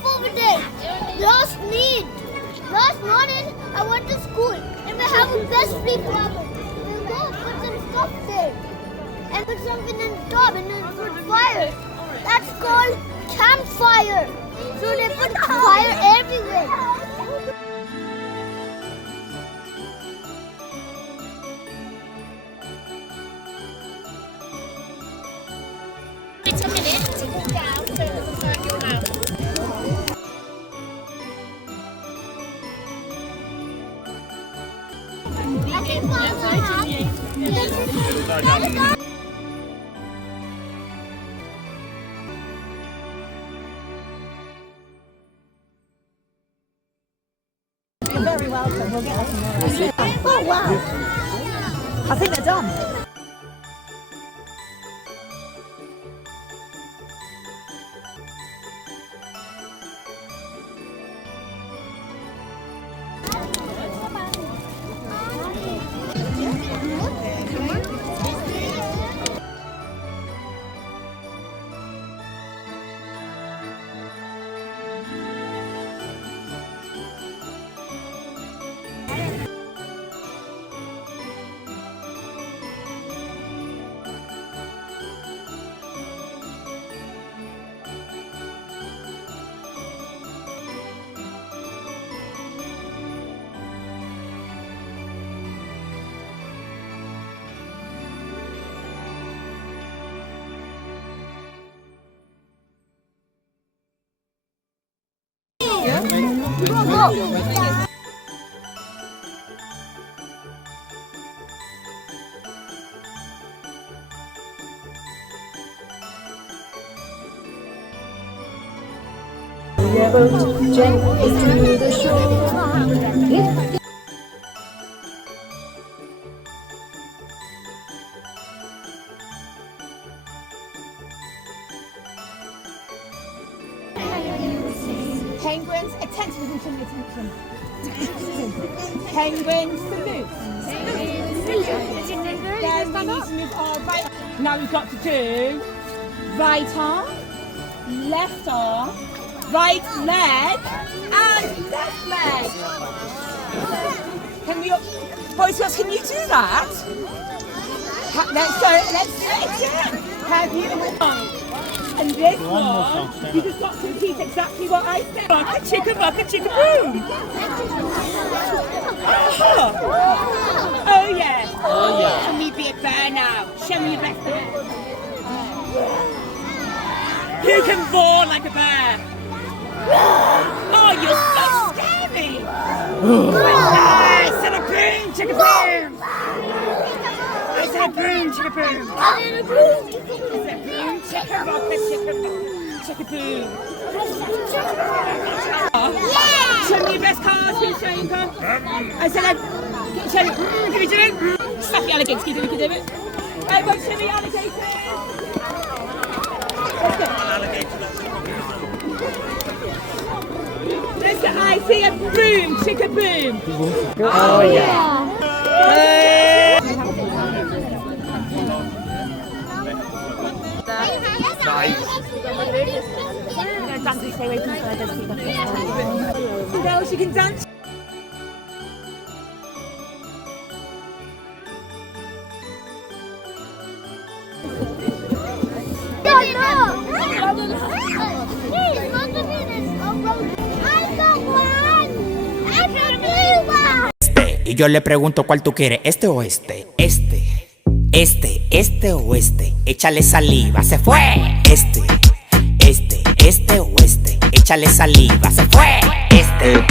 stuff over there. Last morning, I went to school and we have a best people ever. We'll go put some stuff there and put something in the top and then put fire. That's called campfire. So they put fire everywhere. It's a minute to cool down so it doesn't burn your house. You're very welcome. We'll get that tomorrow. Oh wow! I think they're done. Gently to the shore. Penguins, attention, attention. Penguins, salute. Right. Now we've got to do right arm, left arm, right leg, and left leg. Can we, boys, girls, can you do that? Let's do it again. Have you? And this one, you just got to repeat exactly what I said. Bucket, chicka, boom. Oh yeah. Oh yeah. Show me be a bear now. Show me your best bear. Who can roar like a bear? Oh, you're so scary. I said a boom, chicka boom. I said a boom, chicka boom. I said a boom, chicka boom, chicka boom. Show me your best cards, please, show you come. I said show me, can you do it? Stuff the alligators, can you do it? Everyone show me alligators. Let's go. Listen, I see a boom, chicka boom. Oh yeah. Girls, you can dance. Y yo le pregunto cuál tú quieres, este o este, este o este, échale saliva, se fue, este o este, échale saliva, se fue, este.